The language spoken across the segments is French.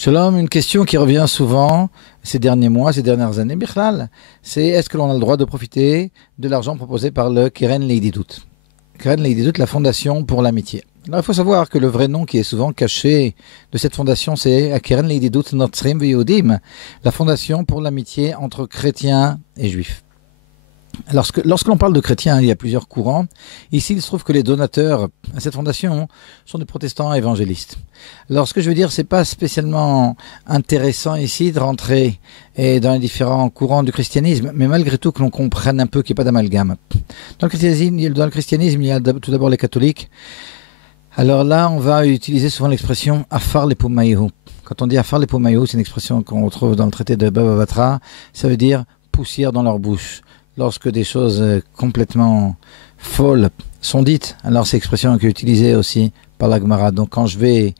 Shalom, une question qui revient souvent ces derniers mois, ces dernières années, Bichlal, c'est est-ce que l'on a le droit de profiter de l'argent proposé par le Keren Leididut? Keren Leididut, la fondation pour l'amitié. Alors il faut savoir que le vrai nom qui est souvent caché de cette fondation, c'est Keren Leididut Notzrim Veyodim, la fondation pour l'amitié entre chrétiens et juifs. Lorsque l'on parle de chrétiens, il y a plusieurs courants. Ici, il se trouve que les donateurs à cette fondation sont des protestants évangélistes. Alors, ce que je veux dire, c'est pas spécialement intéressant ici de rentrer dans les différents courants du christianisme, mais malgré tout que l'on comprenne un peu qu'il n'y ait pas d'amalgame. Dans le christianisme, il y a tout d'abord les catholiques. Alors là, on va utiliser souvent l'expression « afar lepumaïhu ». Quand on dit « afar lepumaïhu », c'est une expression qu'on retrouve dans le traité de Baba Batra, ça veut dire « poussière dans leur bouche ». Lorsque des choses complètement folles sont dites, alors c'est l'expression qui est utilisée aussi par la Gemara. Donc quand je vais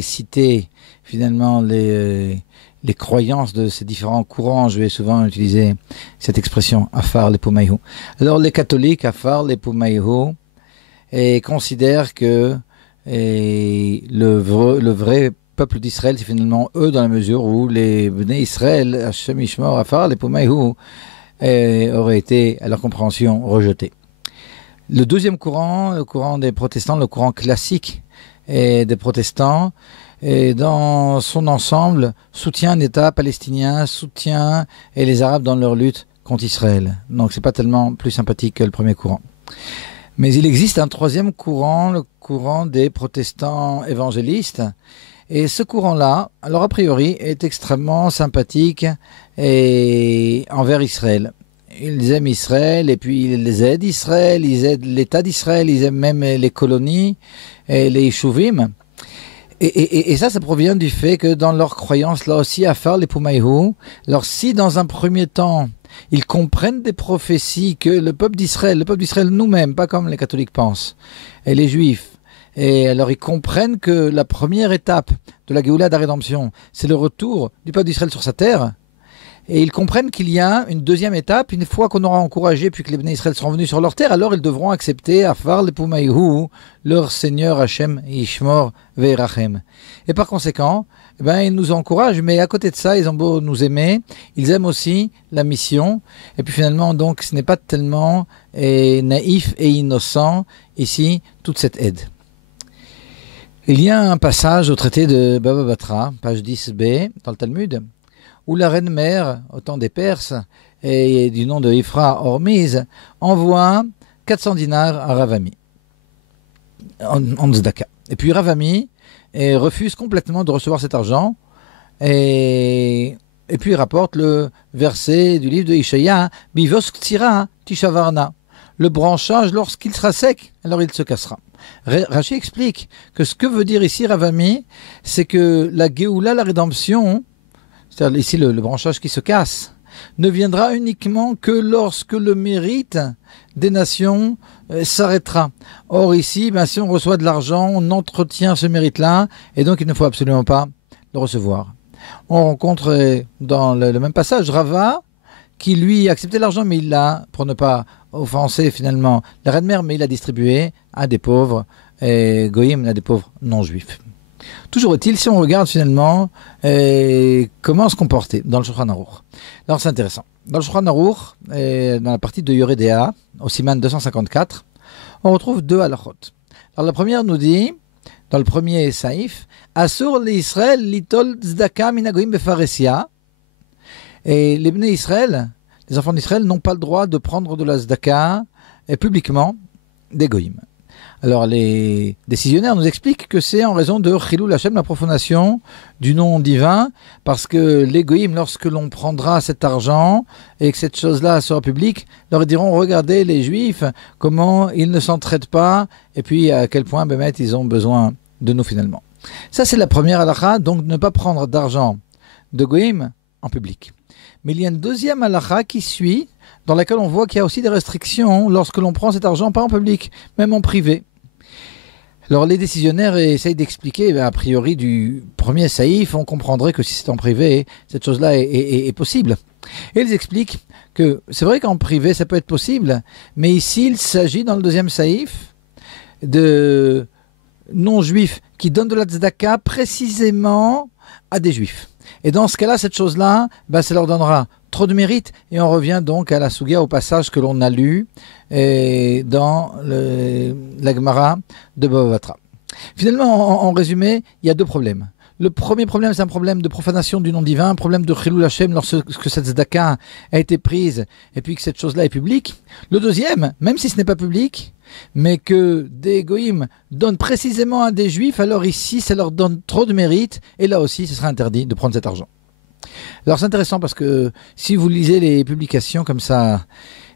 citer finalement les croyances de ces différents courants, je vais souvent utiliser cette expression afar lepumaïhu. Alors les catholiques, afar lepumaïhu, considèrent que le vrai peuple d'Israël, c'est finalement eux, dans la mesure où les Bnei Israël, Hashem Yishmor, afar lepumaïhu, aurait été, à leur compréhension, rejeté. Le deuxième courant, le courant des protestants, le courant classique des protestants, dans son ensemble, soutient un État palestinien, soutient les Arabes dans leur lutte contre Israël. Donc c'est pas tellement plus sympathique que le premier courant. Mais il existe un troisième courant, le courant des protestants évangélistes. Et ce courant-là, alors a priori, est extrêmement sympathique envers Israël. Ils aiment Israël et puis ils aident Israël, ils aident l'État d'Israël, ils aiment même les colonies et les Yeshuvim. Et ça provient du fait que dans leur croyance, là aussi, à faire les Pumaïhu, alors si dans un premier temps, ils comprennent des prophéties que le peuple d'Israël nous-mêmes, pas comme les catholiques pensent, et les juifs, et alors ils comprennent que la première étape de la Géoula de la rédemption, c'est le retour du peuple d'Israël sur sa terre. Et ils comprennent qu'il y a une deuxième étape, une fois qu'on aura encouragé, puis que les Bnei Israël seront venus sur leur terre, alors ils devront accepter Afar lepumaïhu, leur Seigneur Hashem Yishmor ve'erachem. Et par conséquent, ils nous encouragent, mais à côté de ça, ils ont beau nous aimer, ils aiment aussi la mission. Et puis finalement, donc, ce n'est pas tellement naïf et innocent ici, toute cette aide. Il y a un passage au traité de Baba Batra, page 10b, dans le Talmud, où la reine-mère, au temps des Perses, et du nom de Ifra Hormiz, envoie 400 dinars à Ravami, en tzedaka. Et puis Ravami refuse complètement de recevoir cet argent, et puis il rapporte le verset du livre de Ishaïa, « Bivos ktira tishavarna » le branchage, lorsqu'il sera sec, alors il se cassera. Rashi explique que ce que veut dire ici Ravami, c'est que la Géoula, la rédemption, c'est-à-dire ici le branchage qui se casse, ne viendra uniquement que lorsque le mérite des nations s'arrêtera. Or ici, si on reçoit de l'argent, on entretient ce mérite-là, et donc il ne faut absolument pas le recevoir. On rencontre dans le même passage Rava, qui lui acceptait l'argent, mais il l'a, pour ne pas offenser finalement la reine-mère, mais il l'a distribué à des pauvres goïm, à des pauvres non-juifs. Toujours est-il, si on regarde finalement comment se comporter dans le Shulchan Aruch. Alors c'est intéressant. Dans le Shulchan Aruch, dans la partie de Yoredea, au Siman 254, on retrouve deux halachot. Alors la première nous dit, dans le premier saïf, Asur l'Israël litol tzedaka min hagoyim befaresia. Et les Bnei Israël, les enfants d'Israël, n'ont pas le droit de prendre de la tzedaka publiquement des goïm. Alors les décisionnaires nous expliquent que c'est en raison de Chilul Hashem, la profanation du nom divin, parce que les goïm, lorsque l'on prendra cet argent et que cette chose-là sera publique, leur diront, regardez les juifs, comment ils ne s'entraident pas, et puis à quel point ils ont besoin de nous finalement. Ça c'est la première halakha, donc ne pas prendre d'argent de goïm en public. Mais il y a une deuxième halakha qui suit, dans laquelle on voit qu'il y a aussi des restrictions lorsque l'on prend cet argent, pas en public, même en privé. Alors les décisionnaires essayent d'expliquer, a priori du premier saïf, on comprendrait que si c'est en privé, cette chose-là est possible. Et ils expliquent que c'est vrai qu'en privé ça peut être possible, mais ici il s'agit dans le deuxième saïf de non-juifs qui donnent de la tzedaka précisément à des juifs. Et dans ce cas-là, cette chose-là, ça leur donnera trop de mérite. Et on revient donc à la Sugia, au passage que l'on a lu dans la Gemara de Bava Batra. Finalement, en résumé, il y a deux problèmes. Le premier problème, c'est un problème de profanation du nom divin, un problème de Chilul Hashem lorsque cette tzedaka a été prise et puis que cette chose-là est publique. Le deuxième, même si ce n'est pas public, mais que des goïms donnent précisément à des juifs, alors ici, ça leur donne trop de mérite et là aussi, ce sera interdit de prendre cet argent. Alors c'est intéressant parce que si vous lisez les publications comme ça,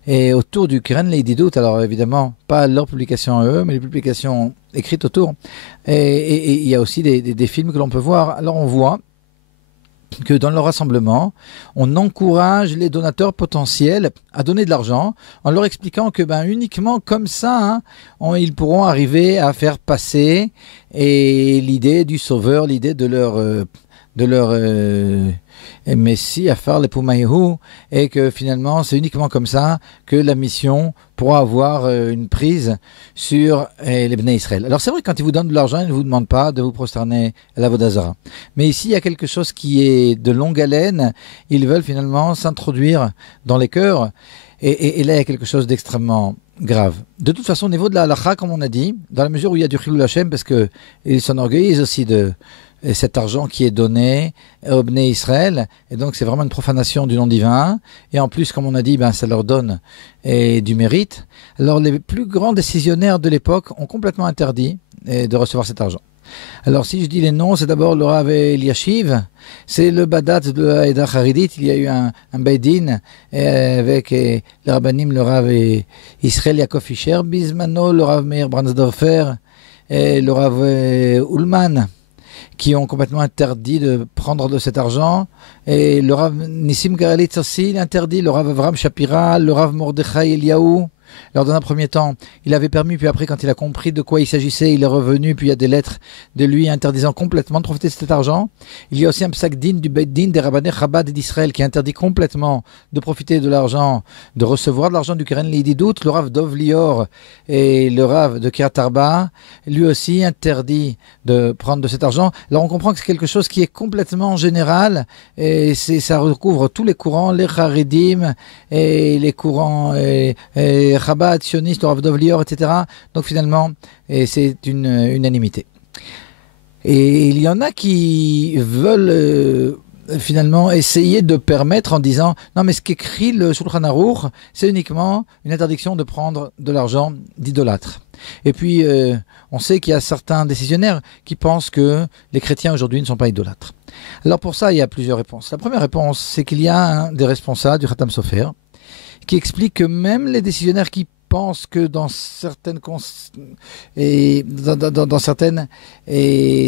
et autour du Keren Leididut, alors évidemment, pas leurs publications à eux, mais les publications écrites autour. Et il y a aussi des films que l'on peut voir. Alors on voit que dans leur rassemblement, on encourage les donateurs potentiels à donner de l'argent en leur expliquant que uniquement comme ça, ils pourront arriver à faire passer l'idée du sauveur, l'idée de leur Messie à faire les Poumaïhou, et que finalement c'est uniquement comme ça que la mission pourra avoir une prise sur les Bnei Israël. Alors c'est vrai que quand ils vous donnent de l'argent, ils ne vous demandent pas de vous prosterner à la Vodazara. Mais ici il y a quelque chose qui est de longue haleine, ils veulent finalement s'introduire dans les cœurs, et là il y a quelque chose d'extrêmement grave. De toute façon, au niveau de la halakha, comme on a dit, dans la mesure où il y a du Chilul Hashem, parce qu'ils s'enorgueillissent aussi de cet argent qui est donné au Bnei Israël, et donc c'est vraiment une profanation du nom divin, et en plus, comme on a dit, ça leur donne du mérite. Alors les plus grands décisionnaires de l'époque ont complètement interdit de recevoir cet argent. Alors si je dis les noms, c'est d'abord le Rav Eliashiv, c'est le Badat de l'Aïda Haridit. Il y a eu un Beidin avec les Rabbanim, le Rav Israël Yaakov Fischer, Bismano, le Rav Meir Brandsdorfer, et le Rav Ullman, qui ont complètement interdit de prendre de cet argent, et le Rav Nissim Garelitz aussi, il interdit, le Rav Avram Shapira, le Rav Mordechai Eliaou. Alors dans un premier temps, il avait permis, puis après quand il a compris de quoi il s'agissait, il est revenu, puis il y a des lettres de lui interdisant complètement de profiter de cet argent. Il y a aussi un psak din du Beit Din des Rabbanei Chabad d'Israël qui interdit complètement de profiter de l'argent, de recevoir de l'argent du Keren Leididut. Le Rav Dov Lior et le Rav de Kiryat Arba, lui aussi interdit de prendre de cet argent. Alors on comprend que c'est quelque chose qui est complètement général, et ça recouvre tous les courants, les Haredim et les courants Chabad, sioniste, Rav Dov Lior, etc. Donc finalement, c'est une unanimité. Et il y en a qui veulent finalement essayer de permettre en disant non, mais ce qu'écrit le Shulchan Aruch, c'est uniquement une interdiction de prendre de l'argent d'idolâtres. Et puis on sait qu'il y a certains décisionnaires qui pensent que les chrétiens aujourd'hui ne sont pas idolâtres. Alors pour ça, il y a plusieurs réponses. La première réponse, c'est qu'il y a un des responsables du Khatam Sofer qui explique que même les décisionnaires qui pensent que dans certaines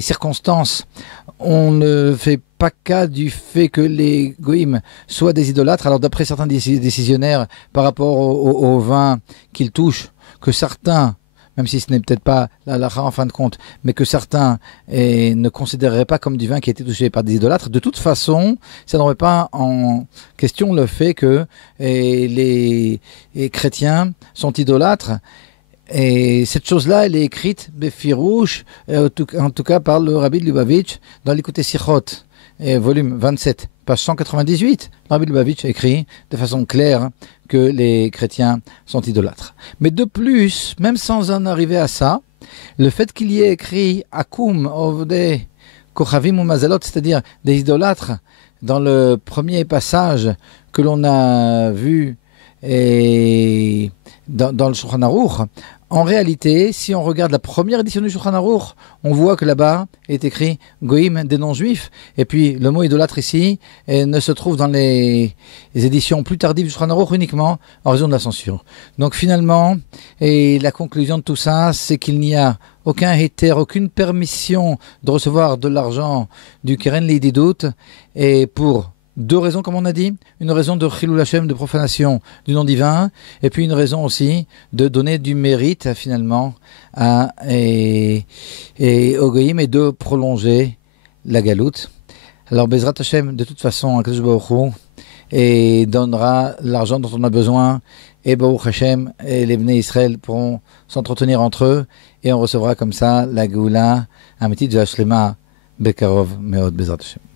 circonstances, on ne fait pas cas du fait que les goïms soient des idolâtres. Alors d'après certains décisionnaires, par rapport au vin qu'ils touchent, que certains, même si ce n'est peut-être pas la halakha en fin de compte, mais que certains ne considéreraient pas comme du vin qui a été touché par des idolâtres, de toute façon, ça n'aurait pas en question le fait que les chrétiens sont idolâtres. Et cette chose-là, elle est écrite, Befirouche, en tout cas par le Rabbi de Lubavitch, dans l'Écoute Sichot, volume 27, page 198. Rabbi Lubavitch écrit de façon claire que les chrétiens sont idolâtres. Mais de plus, même sans en arriver à ça, le fait qu'il y ait écrit Akum Ovde Kochavim ou Mazalot, c'est-à-dire des idolâtres, dans le premier passage que l'on a vu dans le Shulchan Aruch, en réalité, si on regarde la première édition du Shulchan Aruch, on voit que là-bas est écrit Goïm des non-juifs, et puis le mot idolâtre ici ne se trouve dans les éditions plus tardives du Shulchan Aruch uniquement en raison de la censure. Donc finalement, la conclusion de tout ça, c'est qu'il n'y a aucun héter, aucune permission de recevoir de l'argent du Keren Leididut, et pour deux raisons, comme on a dit. Une raison de Chilul Hashem, de profanation du nom divin, et puis une raison aussi de donner du mérite finalement aux Goïm et de prolonger la galoute. Alors Bezrat Hashem, de toute façon, Akadosh Baruch Hu, et donnera l'argent dont on a besoin et Baruch Hashem, et les Bnei Israël pourront s'entretenir entre eux, et on recevra comme ça la Géoula, Ametit Vashlema, Bekarov, Meod Bezrat Hashem.